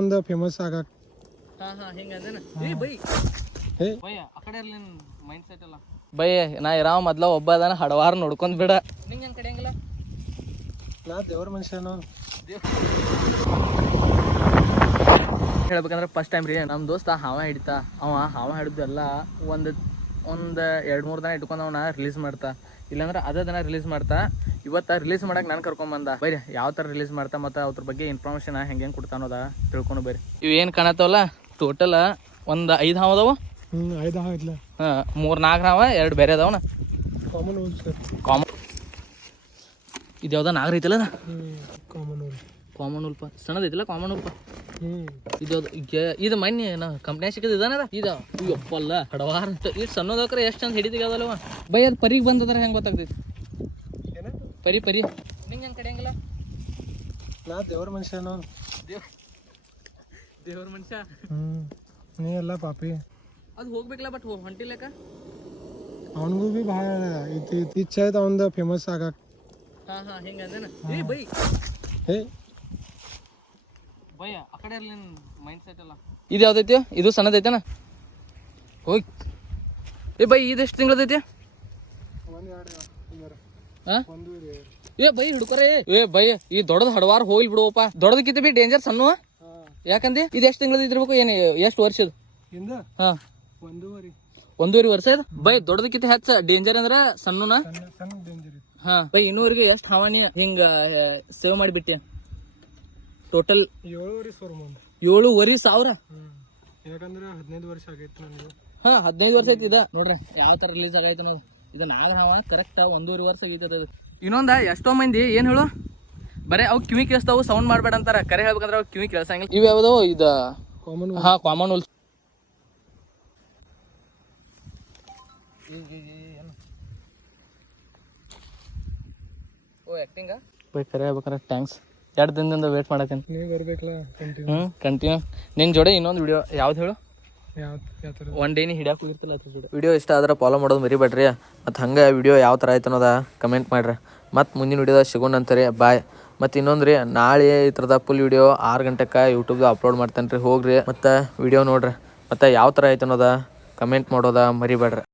ಒಂದು ಫೇಮಸ್ ಆಗಕ್ಕೆ. ಹಿಂಗಂದೇನ bye bye ಆ ಕಡೆ ಇರಲಿ ಮೈಂಡ್ ಸೆಟ್ ಅಲ್ಲ ಬೈ. ನಾ ಇರಾವ ಮೊದ್ಲ ಒಬ್ಬ ಅದಾನ ಹಡವಾರ ನೋಡ್ಕೊಂಡ್ ಬಿಡ. ನಿಂಗೆ ಕಡೆ ಹಂಗಿಲ್ಲ, ನಾ ದೇವ್ರ ಮನುಷ್ಯನು. ಹೇಳ್ಬೇಕಂದ್ರೆ ಫಸ್ಟ್ ಟೈಮ್ ರೀ ನಮ್ಮ ದೋಸ್ತ ಹಾವ ಹಿಡಿತಾ. ಹಾವ ಹಿಡಿದೆಲ್ಲ ಒಂದು 2-3 ದಿನ ಇಟ್ಕೊಂಡು ಅವನ ರಿಲೀಸ್ ಮಾಡ್ತಾ, ಇಲ್ಲಾಂದ್ರೆ ಅದೇ ದಿನ ರಿಲೀಸ್ ಮಾಡ್ತಾ. ಇವತ್ತು ರಿಲೀಸ್ ಮಾಡಕ್ಕೆ ನಾನು ಕರ್ಕೊಂಬಂದ. ಬರೀ ಯಾವ ಥರ ರಿಲೀಸ್ ಮಾಡ್ತಾ ಮತ್ತು ಅದ್ರ ಬಗ್ಗೆ ಇನ್ಫಾರ್ಮೇಷನ್ ಹೆಂಗೆ ಕೊಡ್ತಾ ಅನ್ನೋದ ತಿಳ್ಕೊಂಡು ಬರ್ರಿ. ಇವು ಏನು ಕಾಣತ್ತವಲ್ಲ ಟೋಟಲ್ ಒಂದು 5 ಹಾವು ಅದಾವ. 5 ಹಾವು ಇಲ್ಲ, 3-4 ಹಾವ, 2 ಬೇರೆ ಅದಾವನ. ಕಾಮನ್ ಇದು ಯಾವ್ದ ನಾಗರ ಐತಲ್ಲ, ಕಾಮನ್ ಉಲ್ಪ ಸಣ್ಣದ ಐತಿಲ್ಲ ಕಾಮನ್ ಉಲ್ಪ. ಇದು ಮಣ್ಣಿ ನಾ ಕಂಪ್ನಿ ಸಿಕ್ಕದ ಇದಾನದ ಇದು ಅಪ್ಪಲ್ಲ ಹಡವಾರ ಅಂತ ಇಷ್ಟು ಸಣ್ಣದಕ್ರೆ ಎಷ್ಟು ಚಂದ ಹಿಡಿದಿಗದಲ್ವ ಬೈ. ಅದು ಪರಿಗೆ ಬಂದದ್ರ ಹೆಂಗೆ ಗೊತ್ತಾಗ್ತೈತಿ? ಪರಿ ನಿಂಗೆ ಕಡೆ ಹಂಗಿಲ್ಲ, ನಾ ದೇವ್ರ ಮನುಷ್ಯನು. ದೇವ್ರ ಮನುಷ್ಯ ನೀ ಎಲ್ಲ ಪಾಪಿ. ಅದು ಹೋಗ್ಬೇಕಲ್ಲ ಬಟ್ ಹೊಂಟಿಲ್ಲಕ. ಅವನಿಗೂ ಭೀ ಭಾಳ ಇಚ್ಛೆ ಐತೆ ಅವಂದು ಫೇಮಸ್ ಆಗಕ್ಕೆ. ಹಿಂಗಂದೇನ ಬೈ ಬೈ ಆ ಕಡೆ ಇರಲಿ ಮೈಂಡ್ ಸೆಟ್ ಅಲ್ಲ. ಇದು ಯಾವ್ದೈತಿ? ಇದು ಸಣ್ಣದೈತೇನ? ಹೋಗಿ ಬೈ ಇದೆಷ್ಟು ತಿಂಗಳದೈತಿ? ಬೈ ಹುಡುಕರೆ ಬೈ ಈ ದೊಡ್ಡದ ಹಡವಾರ ಹೋಗ್ಲಿ ಬಿಡುವಪ್ಪ. ದೊಡ್ಡದಕ್ಕಿಂತ ಬಿ ಡೇಂಜರ್ ಸಣ್ಣ. ಯಾಕಂದಿ ಇದು ಎಷ್ಟು ತಿಂಗಳದಿರ್ಬೇಕು? ಏನು ಎಷ್ಟು ವರ್ಷದ? 1.5 ವರ್ಷ ಇದು ಬೈ. ದೊಡ್ಡದಕ್ಕಿಂತ ಹೆಚ್ಚ ಡೇಂಜರ್ ಅಂದ್ರ ಸಣ್ಣನ. ಬೈ ಇನ್ನೂರಿಗೆ ಎಷ್ಟು ಹಾವಾನಿ ಹಿಂಗ ಸೇವ್ ಮಾಡಿಬಿಟ್ಟಿ? ಟೋಟಲ್ 7,500. ಯಾಕಂದ್ರೆ 15 ವರ್ಷ ಆಗೈತಿ ನನಗೆ. 15 ವರ್ಷ ಐತಿ. ಇದ ನೋಡ್ರಿ ಯಾವ ತರ ರಿಲೀಸ್ ಆಗೈತೆ ಅನ್ನೋದು. ಇದು ನಾಗರ ಹಾವ ಕರೆಕ್ಟ್ 1.5 ವರ್ಷ ಆಗೈತೆ. ಇನ್ನೊಂದ ಎಷ್ಟೋ ಮಂದಿ ಏನ್ ಹೇಳು ಬರೇ ಅವ್ ಕಿವಿ ಕೇಳಿಸ್ತಾವು, ಸೌಂಡ್ ಮಾಡ್ಬೇಡ ಅಂತಾರ. ಕರೆ ಹೇಳ್ಬೇಕಂದ್ರೆ ಅವ್ ಕಿವಿ ಕೇಳ್ಸಂಗಿಲ್ಲ. ಇವ್ ಯಾವ್ದು ಇದು ಕಾಮನ್ ಉಲ್ಸ್. ಆಕ್ಟಿಂಗ್ ಬೈ ಕರೆ ಹೇಳ್ಬೇಕಂದ್ರೆ ಥ್ಯಾಂಕ್ಸ್. 2 ದಿನದಿಂದ ವೇಟ್ ಮಾಡತ್ತೀನಿ. ನೀವು ಬರ್ಬೇಕಲ್ಲ ಕಂಟಿನ್ಯೂ. ನಿನ್ನ ಜೋಡಿ ಇನ್ನೊಂದು ವಿಡಿಯೋ ಯಾವ್ದು ಹೇಳು? ಒನ್ ಡೇ ನೀ ಹಿಡಿಯಾಕ ಹೋಗಿರ್ತಲ್ಲ ಅದ್ರ ಜೋಡಿ. ವಿಡಿಯೋ ಇಷ್ಟ ಆದ್ರೆ ಫಾಲೋ ಮಾಡೋದು ಮರಿಬೇಡ್ರಿ. ಮತ್ತು ಹಂಗೆ ವಿಡಿಯೋ ಯಾವ ಥರ ಆಯ್ತು ಅನ್ನೋದ ಕಮೆಂಟ್ ಮಾಡ್ರಿ. ಮತ್ತು ಮುಂದಿನ ವಿಡಿಯೋದಾಗ ಸಿಗೋಣ ಅಂತಾರೆ. ಬಾಯ್. ಮತ್ತು ಇನ್ನೊಂದು ರೀ, ನಾಳೆ ಈ ಥರದ ಫುಲ್ ವಿಡಿಯೋ 6 ಗಂಟೆಗೆ ಯೂಟ್ಯೂಬ್ದಾಗ ಅಪ್ಲೋಡ್ ಮಾಡ್ತೇನೆ ರೀ. ಹೋಗ್ರಿ ಮತ್ತು ವಿಡಿಯೋ ನೋಡ್ರಿ. ಮತ್ತು ಯಾವ ಥರ ಆಯ್ತು ಅನ್ನೋದ ಕಮೆಂಟ್ ಮಾಡೋದ ಮರಿಬೇಡ್ರಿ.